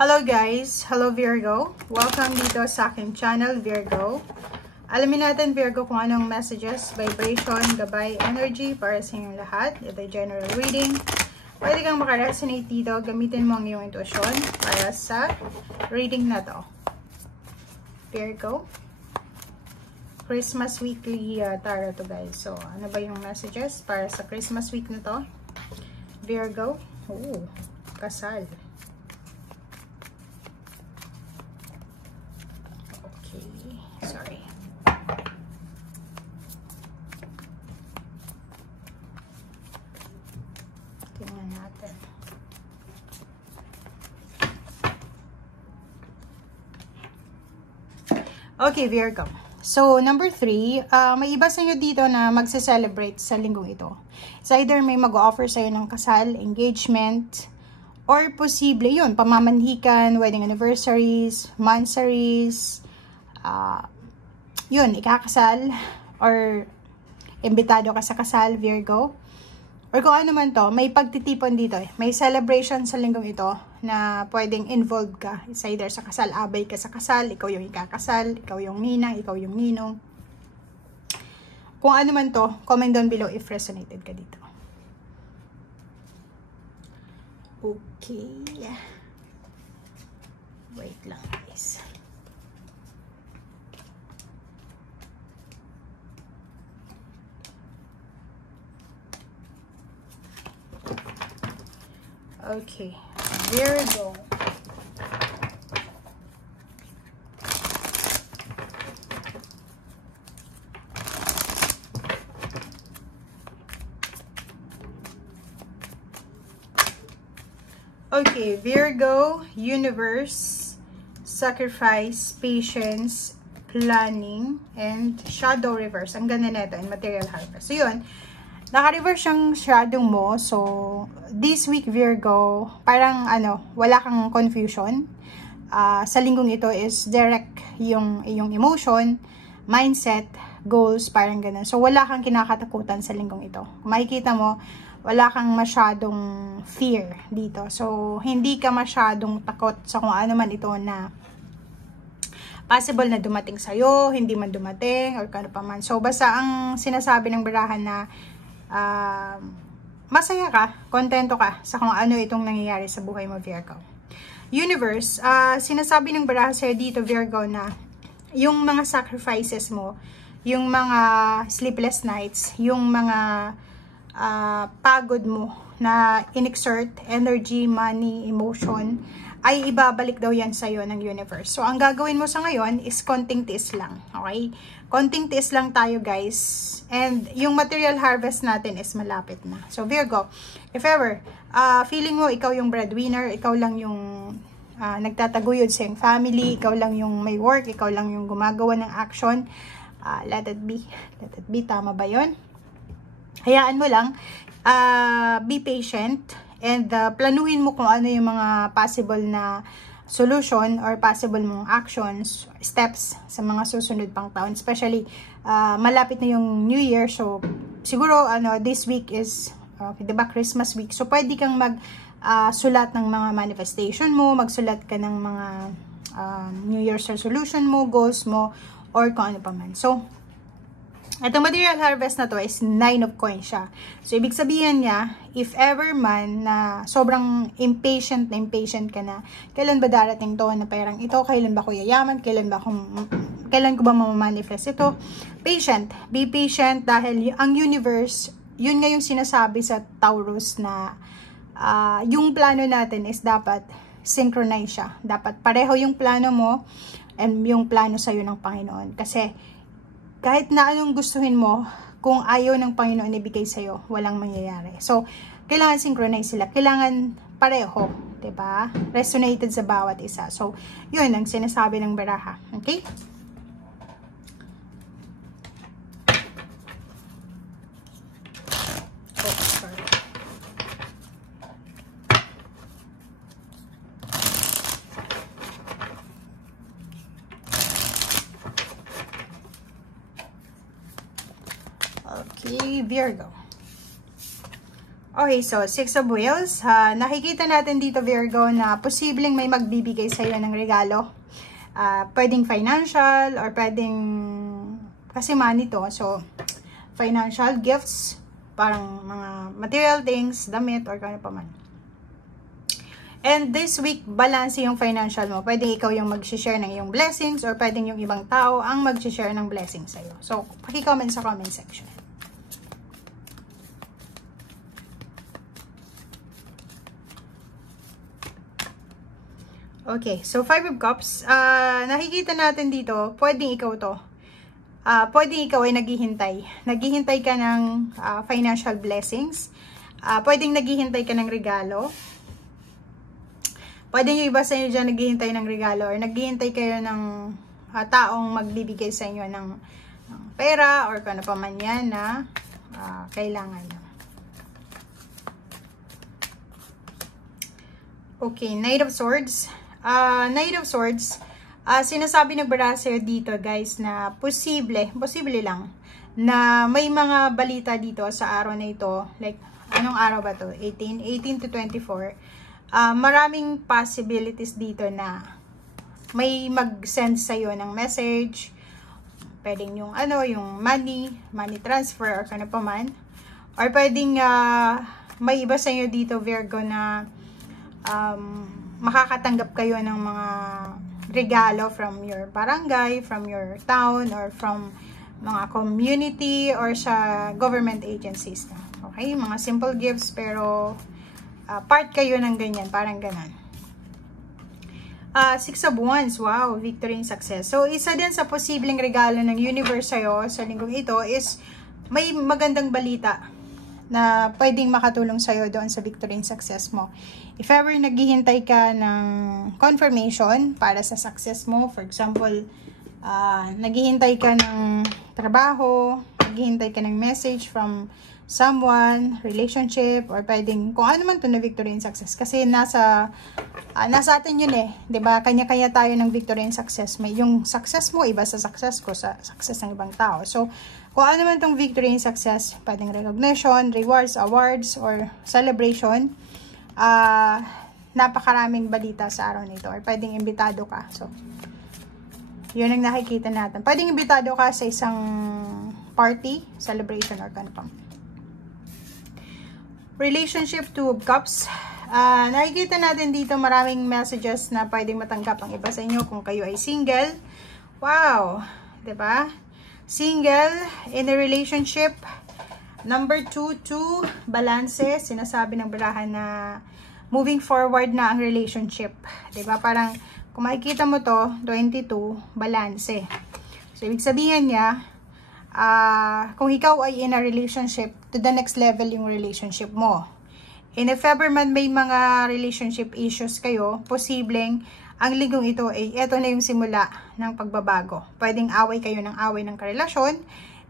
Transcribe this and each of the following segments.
Hello guys! Hello Virgo! Welcome dito sa aking channel, Virgo. Alamin natin Virgo kung anong messages, vibration, gabay, energy para sa inyong lahat. Ito ay general reading. Pwede kang makaresonate dito. Gamitin mo ang iyong intuition para sa reading na to. Virgo. Christmas weekly tarot to guys. So, ano ba yung messages para sa Christmas week na to? Virgo. Oh, kasal. Sorry. Tingnan natin. Okay, Virgo. So, number 3, may iba sa inyo dito na magse-celebrate sa linggong ito. It's either may mag-offer sa'yo ng kasal, engagement, or posible yun, pamamanhikan, wedding anniversaries, mansaries, yun, ikakasal or imbitado ka sa kasal, Virgo. Or kung ano man to, may pagtitipon dito eh. May celebration sa linggong ito na pwedeng involved ka. It's either sa kasal, abay ka sa kasal, ikaw yung ikakasal, ikaw yung ninang, ikaw yung ninong. Kung ano man to, comment down below if resonated ka dito. Okay. Wait lang guys. Okay, Virgo. Okay, Virgo, universe, sacrifice, patience, planning, and shadow reverse. Ang ganda nito, and material harvest. So, yun. Naka-reverse yung shadow mo. So, this week, Virgo, parang wala kang confusion. Sa linggong ito is direct yung emotion, mindset, goals, parang ganun. So, wala kang kinakatakutan sa linggong ito. Kung makikita mo, wala kang masyadong fear dito. So, hindi ka masyadong takot sa kung ano man ito na possible na dumating sa'yo, hindi man dumating, or kano pa man. So, basta ang sinasabi ng barahan na masaya ka, kontento ka sa kung ano itong nangyayari sa buhay mo, Virgo. Universe, sinasabi ng baraha sa'yo dito, Virgo, na yung mga sacrifices mo, yung mga sleepless nights, yung mga pagod mo na in-exert, energy, money, emotion, ay ibabalik daw yan sa'yo ng universe. So, ang gagawin mo sa ngayon is konting tiis lang. Okay? Konting tiis lang tayo, guys. And yung material harvest natin is malapit na. So, Virgo, if ever, feeling mo ikaw yung breadwinner, ikaw lang yung nagtataguyod sa iyong family, ikaw lang yung may work, ikaw lang yung gumagawa ng action, let it be. Let it be. Tama ba yun? Hayaan mo lang. Be patient. And planuhin mo kung ano yung mga possible na solution or possible mong actions, steps sa mga susunod pang taon. Especially, malapit na yung New Year. So, siguro, this week is, diba, Christmas week. So, pwede kang sulat ng mga manifestation mo, magsulat ka ng mga New Year's resolution mo, goals mo, or kung ano pa man. So, itong material harvest na to is 9 of coins siya. So, ibig sabihin niya, if ever man na sobrang impatient ka na, kailan ba darating to na perang ito? Kailan ba ko yayaman? Kailan ko ba mamamanifest ito? Patient. Be patient dahil ang universe, yun nga yung sinasabi sa Taurus na yung plano natin is dapat synchronize siya. Dapat pareho yung plano mo and yung plano sa'yo ng Panginoon. Kasi, kahit na anong gustuhin mo, kung ayaw ng Panginoon ibigay sa'yo, walang mangyayari. So, kailangan synchronize sila. Kailangan pareho. Diba? Resonated sa bawat isa. So, yun ang sinasabi ng baraha. Okay? Oh, sorry. Okay, Virgo. Okay, so Six of Wheels. Nakikita natin dito, Virgo, na posibleng may magbibigay sa'yo ng regalo. Pwedeng financial or pwedeng, kasi money to, so financial gifts, parang mga material things, damit, or kano pa man. And this week, balance yung financial mo. Pwedeng ikaw yung mag-share ng iyong blessings or pwedeng yung ibang tao ang mag-share ng blessings sa'yo. So, paki-comment sa comment section. Okay, so Five of Cups, nakikita natin dito, pwedeng ikaw to. Pwedeng ikaw ay naghihintay. Naghihintay ka ng financial blessings. Pwedeng naghihintay ka ng regalo. Pwedeng yung iba sa inyo dyan naghihintay ng regalo or naghihintay kayo ng taong magbibigay sa inyo ng pera or kung ano pa man yan na kailangan nyo. Okay, Knight of Swords. Knight of Swords, sinasabi ng Barasir dito guys na posible lang na may mga balita dito sa araw na ito, like anong araw ba to? 18 to 24. Maraming possibilities dito na may mag-send sa'yo ng message, pwedeng yung yung money transfer or kano pa man, or pwedeng may iba sa inyo dito, Virgo, na makakatanggap kayo ng mga regalo from your barangay, from your town, or from mga community, or sa government agencies. Okay? Mga simple gifts, pero part kayo ng ganyan, parang ganon. Six of Wands, wow, victory and success. So, isa din sa posibleng regalo ng universe sa'yo sa linggong ito is may magandang balita na pwedeng makatulong sa'yo doon sa victory and success mo. If ever naghihintay ka ng confirmation para sa success mo, for example, naghihintay ka ng trabaho, naghihintay ka ng message from someone, relationship, or pwedeng kung ano man to na victory and success. Kasi nasa atin yun eh. 'Di ba? Kanya-kanya tayo ng victory and success. May yung success mo, iba sa success ko, sa success ng ibang tao. So, kung ano man tong victory and success, pwedeng recognition, rewards, awards, or celebration, napakaraming balita sa araw nito. Or pwedeng imbitado ka. So, yun ang nakikita natin. Pwedeng imbitado ka sa isang party, celebration, or kanapang. Relationship, Two of Cups. Nakikita natin dito maraming messages na pwedeng matanggap ang iba sa inyo kung kayo ay single. Wow! Diba? Single, in a relationship. Number 2, balance. Sinasabi ng barahan na moving forward na ang relationship. Diba? Parang, kung makikita mo to, 22, balance. So, ibig sabihin niya, kung ikaw ay in a relationship, to the next level yung relationship mo. And if ever man may mga relationship issues kayo, posibleng ang linggong ito ay eto na yung simula ng pagbabago. Pwedeng away kayo ng away ng karelasyon.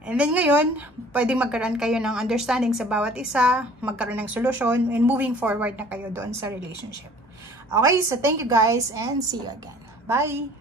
And then ngayon, pwedeng magkaroon kayo ng understanding sa bawat isa, magkaroon ng solusyon, and moving forward na kayo doon sa relationship. Okay, so thank you guys and see you again. Bye!